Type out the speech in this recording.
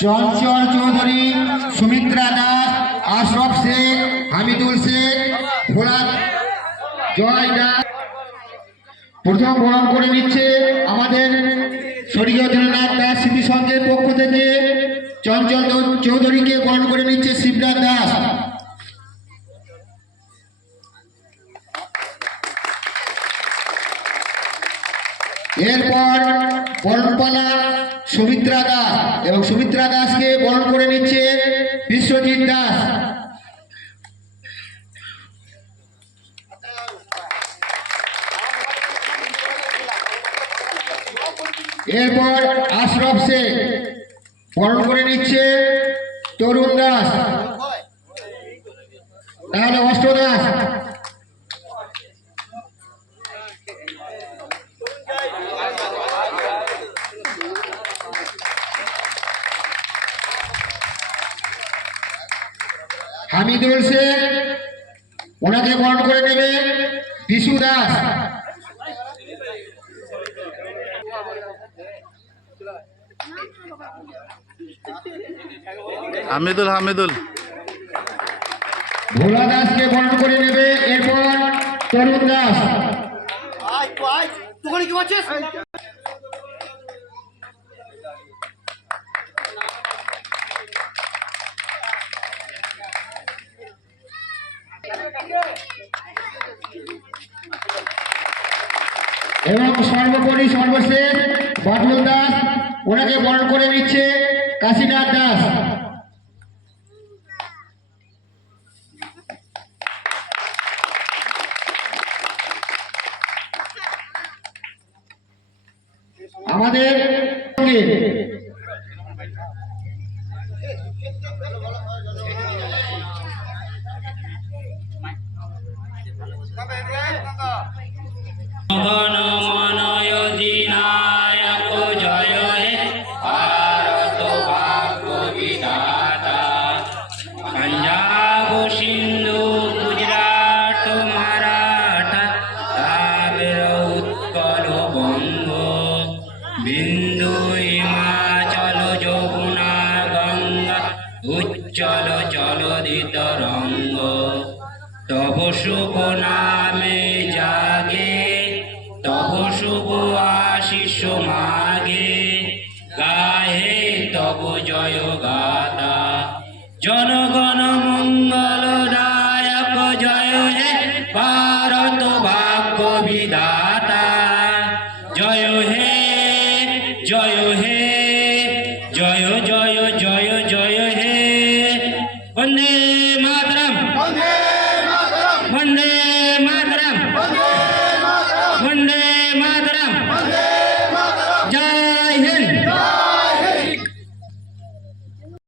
চঞ্চল চৌধুরী, সুমিত্রা দাস, আশরফ শেখ, হামিদুল শেখ, ভোলা জয় দাস। প্রথম বরণ করে নিচ্ছে আমাদের স্বর্গীয় দীননাথ দাস স্মৃতি সংঘের পক্ষ থেকে চঞ্চল চৌধুরীকে বরণ করে নিচ্ছে শিবনাথ দাস। এরপর বরণপালা সুমিত্রা দাস এবং সুমিত্রা দাসকে বরণ করে নিচ্ছে বিশ্বজিৎ দাস। এরপর আশরফ শেখ বরণ করে নিচ্ছে তরুণ দাস, তাহলে অষ্ট দাস। হামিদুল শেখ, ওনাকে বরণ করে নেবে বিশু দাস। হামিদুল ভোলা দাসকে বরণ করে নেবে এরপর তরুণ দাস। এবং সর্বোপরি সর্বশেষ বাদল দাস, ওনাকে বরণ করে নিচ্ছে কাশীনাথ দাস। আমাদের বিন্দু হিমাচল যমুনা গঙ্গা উজ্জ্বল জলধিত রঙ্গ তব শুভ নামে জাগে তব শুভ আশিস মাগে গাহে তব জয় গাথা জনগণ মঙ্গল দায়ক জয় হে ভারত ভাগ্য বিধাতা জয় হে জয় হে জয় জয়।